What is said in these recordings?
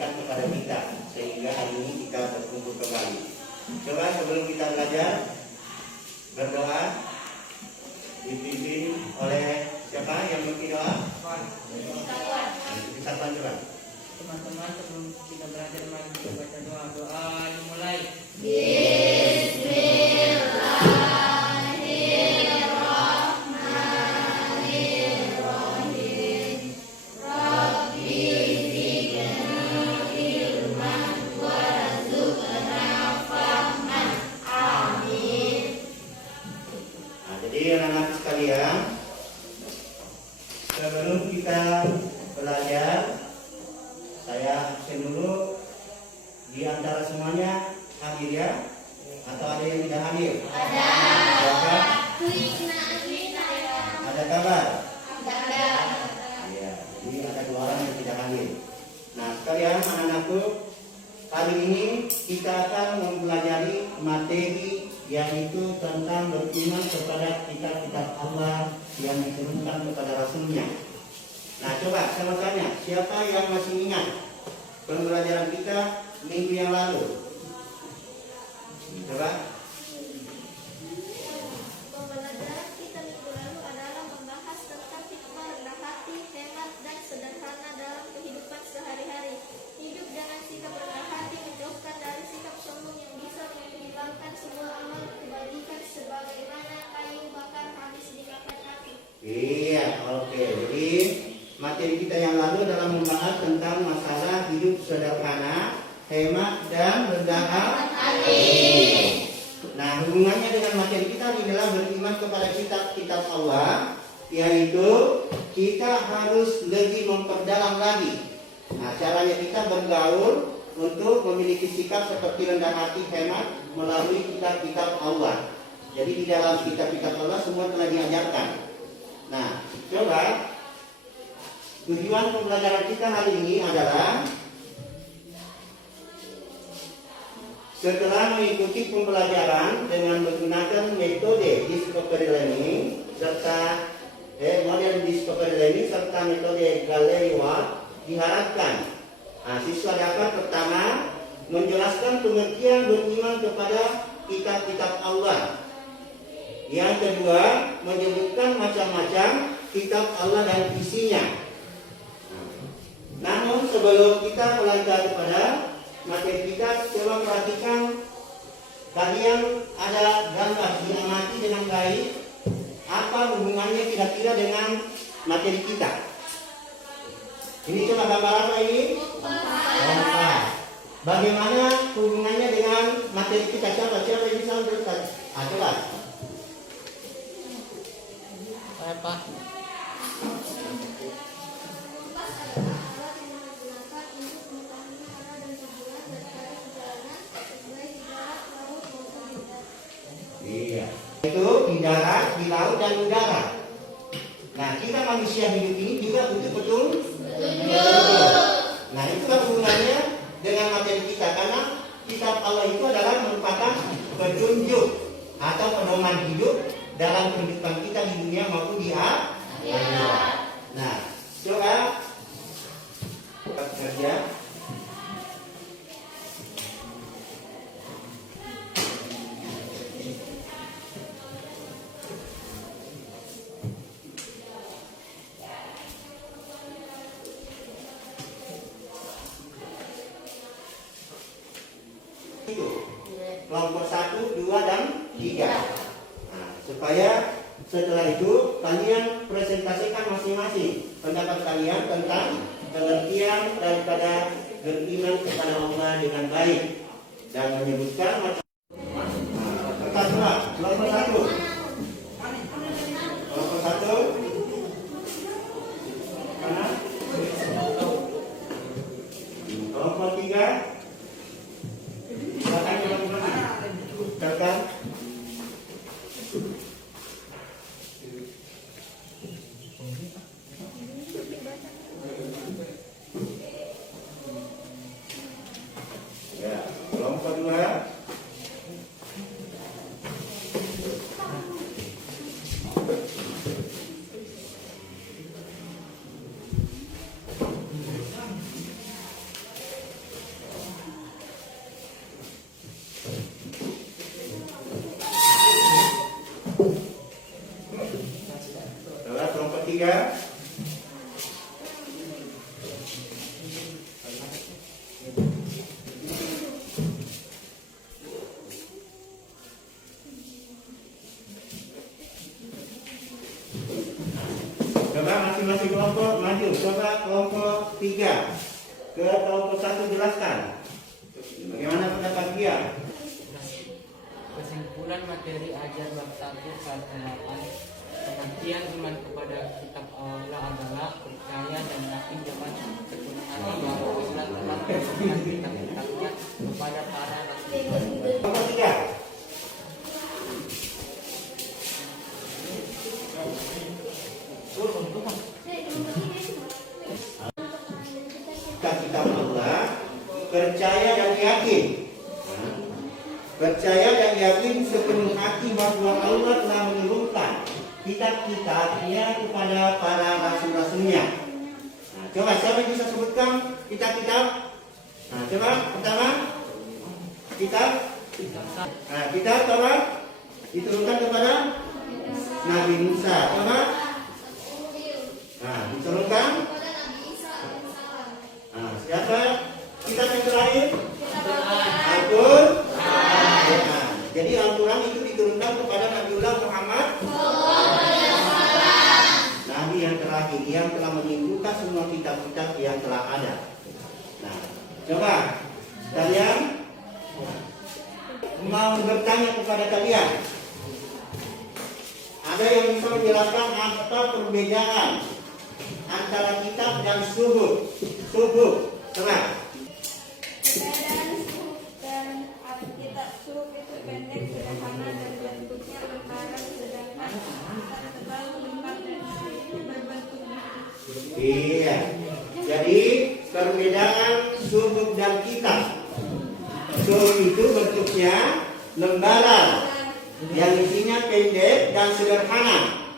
berikan kepada kita sehingga hari ini kita berkumpul kembali. Coba sebelum kita belajar berdoa dipimpin oleh siapa yang berdoa? Kesatuan coba. Teman-teman, sebelum kita belajar mari kita baca doa dimulai. Jadi anak-anak sekalian, sebelum kita belajar, saya absen dulu. Di antara semuanya hadir ya? Atau ada yang tidak hadir? Ada. Ada kabar? Ada. Ya, jadi ada 2 orang yang tidak hadir. Nah, sekalian anak-anakku, hari ini kita akan mempelajari materi yaitu tentang beriman kepada kitab-kitab Allah yang diturunkan kepada Rasulnya. Nah, coba saya mau tanya, siapa yang masih ingat pembelajaran kita minggu yang lalu? Coba. Pembelajaran kita minggu lalu adalah membahas tentang hikmah rendah hati, hemat, dan sederhana dalam kehidupan sehari-hari. Hidup dengan sikap rendah hati menjauhkan dari sikap sombong yang bisa menghilangkan semua amal kebajikan sebagaimana kayu bakar habis dimakan api. Iya, oke. Jadi materi kita yang lalu adalah membahas tentang masalah hidup sederhana, hemat, dan rendah hati. Nah, hubungannya dengan materi kita adalah beriman kepada kitab-kitab Allah, yaitu kita harus lebih memperdalam lagi. Nah, caranya kita bergaul untuk memiliki sikap seperti rendah hati, hemat melalui kitab-kitab Allah. Jadi di dalam kitab-kitab Allah semua telah diajarkan. Nah, coba tujuan pembelajaran kita hari ini adalah setelah mengikuti pembelajaran dengan menggunakan metode discovery learning serta model discovery learning serta metode Gallery Ward, diharapkan siswa dapat pertama menjelaskan pengertian beriman kepada kitab-kitab Allah. Yang kedua, menyebutkan macam-macam kitab Allah dan isinya. Namun sebelum kita belajar kepada materi kita, coba perhatikan kalian ada gambar diamati dengan baik. Apa hubungannya kira-kira dengan materi kita? Ini coba gambar apa ini? Kompas. Bagaimana hubungannya dengan materi kita? Siapa yang bisa menjelaskan? Coba. Apa? Kompas adalah alat yang digunakan untuk mengetahui arah dan tujuan daripada perjalanan baik di darat, laut maupun di udara. Iya. Itu di darat, di laut dan udara. Nah, kita manusia hidup ini juga butuh betul. Nah, itulah hubungannya dengan materi kita, karena kitab Allah itu adalah merupakan petunjuk atau pedoman hidup dalam kehidupan kita di dunia maupun di akhirat. Nah, coba kerja. Itu kelompok 1, 2, dan 3. Nah, supaya setelah itu kalian presentasikan masing-masing pendapat kalian tentang pengertian daripada beriman kepada Allah dengan baik dan menyebutkan macam. Nah, kelompok 1. Kelompok 1. Mana? Kelompok 3. Silakan. Ya, kelompok 2. 3. Ke kelompok 1 jelaskan. Bagaimana pendapat dia? Kesimpulan materi ajar bab 1 bab 8. Pengertian iman kepada kitab Allah adalah percaya dan yakin dengan sepenuh hati bahwa Allah telah menurunkan kitab-kitabnya kepada para rasul. Kelompok 3. Kitab Allah, percaya dan yakin. Percaya dan yakin sepenuh hati bahwa Allah telah menurunkan kitab-kitabnya kepada para rasul-rasulnya. Nah, coba siapa yang bisa sebutkan kitab-kitab? Nah, coba pertama kitab. Nah, kitab Taurat diturunkan kepada Nabi Musa. Coba. Nah, diturunkan. Nah, siapa kitab yang terakhir? Al-Quran. Jadi Al-Quran itu diturunkan kepada Nabiullah Muhammad, Nabi yang terakhir yang telah menyimpulkan semua kitab-kitab yang telah ada. Nah, coba kalian mau bertanya kepada kalian, ada yang bisa menjelaskan apa perbedaan antara kitab dan suhuf? Suhuf, terang. Perbedaan suhuf dan Alkitab. Suhuf itu pendek, sederhana, dan bentuknya lembaran, sedangkan Alkitab tebal, lembar, dan berbentuk buku. Iya. Jadi perbedaan suhuf dan kitab. Suhuf itu bentuknya lembaran yang isinya pendek dan sederhana.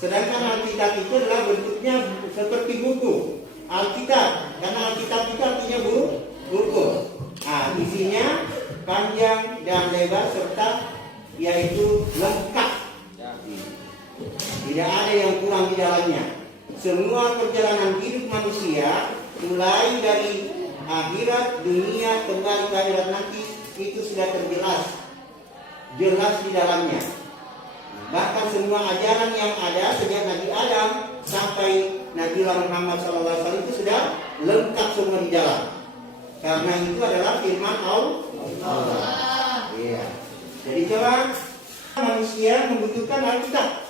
Sedangkan Alkitab itu adalah bentuknya seperti buku. Alkitab, karena Alkitab itu artinya buku. Nah, isinya panjang dan lebar serta yaitu lengkap. Tidak ada yang kurang di dalamnya. Semua perjalanan hidup manusia, mulai dari akhirat, dunia, kembali ke akhirat nanti, itu sudah jelas di dalamnya. Bahkan semua ajaran yang ada sejak Nabi Adam sampai Nabi Muhammad SAW itu sudah lengkap semua di dalam. Karena itu adalah firman Allah. Iya. Jadi coba manusia membutuhkan Alkitab.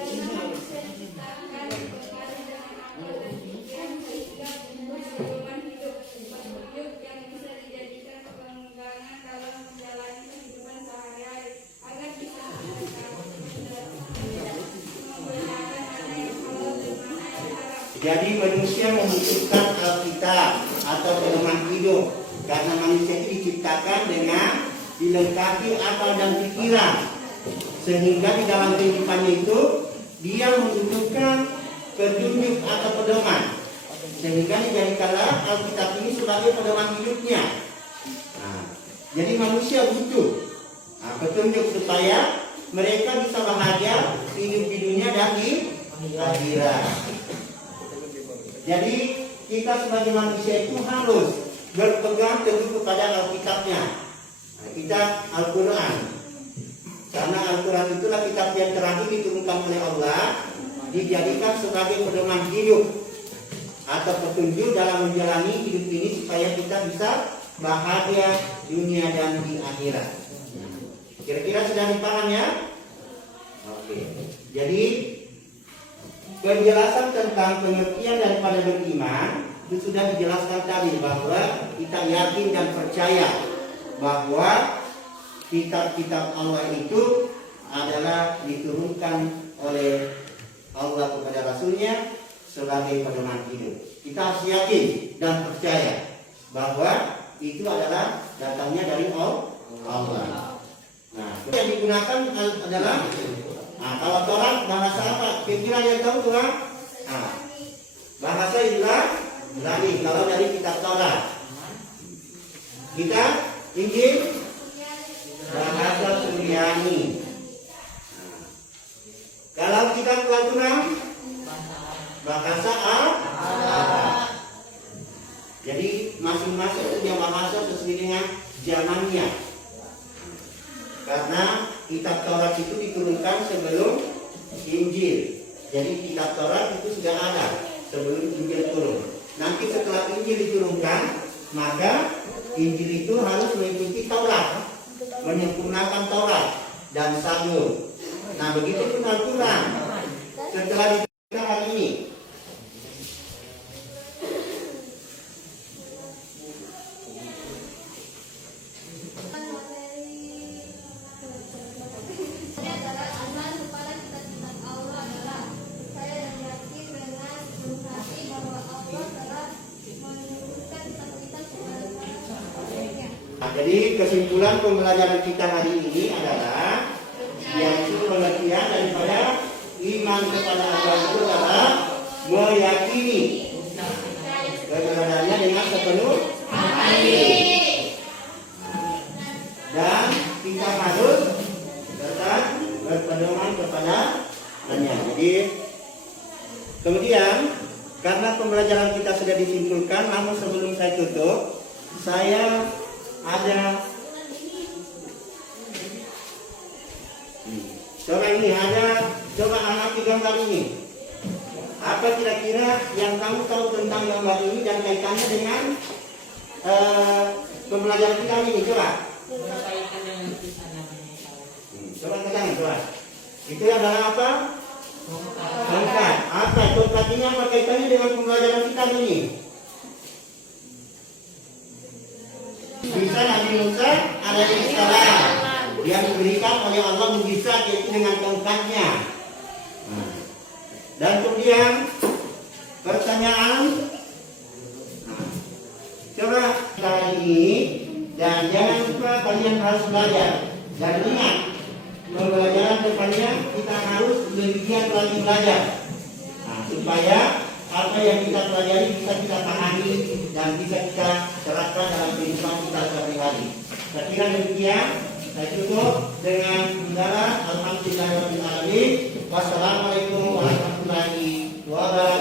Karena manusia diciptakan dibekali dengan akal dan pikiran sehingga tumbuh pedoman hidup, petunjuk yang bisa dijadikan pegangan dalam menjalani kehidupan sehari-hari agar bisa membedakan mana yang halal dan mana yang haram. Jadi manusia membutuhkan Alkitab atau pedoman hidup. Karena manusia itu diciptakan dengan dilengkapi akal dan pikiran. Sehingga di dalam kehidupannya itu dia membutuhkan petunjuk atau pedoman. Sehingga dijadikanlah Alkitab ini sebagai pedoman hidupnya. Nah, jadi manusia butuh petunjuk supaya mereka bisa bahagia hidup di dunia dan di akhirat. Jadi kita sebagai manusia itu harus berpegang teguh kepada Alkitabnya. Kitab Al-Quran. Karena Al-Quran itulah kitab yang terakhir diturunkan oleh Allah, dijadikan sebagai pedoman hidup atau petunjuk dalam menjalani hidup ini supaya kita bisa bahagia dunia dan di akhirat. Kira-kira sudah dipaham ya? Oke. Jadi penjelasan tentang pengertian daripada beriman itu sudah dijelaskan tadi, bahwa kita yakin dan percaya bahwa kitab-kitab Allah itu adalah diturunkan oleh Allah kepada Rasulnya sebagai pedoman hidup. Kita harus yakin dan percaya bahwa itu adalah datangnya dari Allah. Nah, yang digunakan adalah kalau Taurat bahasa apa? Kira-kira yang tahu tuh? Bahasa Ibrani kalau dari kitab Taurat. Kita Injil bahasa Suryani. Kalau kitab Al-Quran bahasa Arab. Jadi masing-masing punya bahasa sesuai dengan zamannya. Karena kitab Taurat itu diturunkan sebelum Injil. Jadi kitab Taurat itu sudah ada sebelum Injil turun. Nanti setelah Injil diturunkan, maka Injil itu harus mengikuti Taurat, menyempurnakan Taurat dan Zabur. Nah, begitu pun Al-Quran. Setelah kita hari ini, Ini adalah iman kepada kitab-kitab Allah adalah percaya dan yakin dengan sepenuh hati bahwa Allah telah menurunkan kitab-kitab kepada para rasulnya. nah, jadi kesimpulan pembelajaran kita hari ini adalah yaitu pengertian daripada iman kepada Allah itu adalah meyakini keberadaannya dengan sepenuh hati, dan kita harus tetap berpedoman kepadanya. Jadi kemudian karena pembelajaran kita sudah disimpulkan, namun sebelum saya tutup, saya ada coba anak gambar ini. Apa kira-kira yang kamu tahu tentang gambar ini dan kaitannya dengan pembelajaran kita ini? Coba. Berkaitan dengan kisah Nabi Musa. Coba tanya, coba. Itu adalah apa? Tongkat. Apa? Tongkat ini apa kaitannya dengan pembelajaran kita ini? Bisa Nabi Musa alaihissalam yang diberikan oleh Allah mujizat yaitu dengan tongkatnya. Dan kemudian pertanyaan, coba kali ini, dan jangan lupa kalian harus belajar. Dan ingat, pembelajaran depannya kita harus lebih giat lagi belajar, supaya apa yang kita pelajari bisa kita pahami dan bisa kita terapkan dalam kehidupan kita sehari-hari. Saya kira demikian. Saya tutup dengan udara. Alhamdulillahirobbilalamin. Wassalamualaikum warahmatullahi wabarakatuh.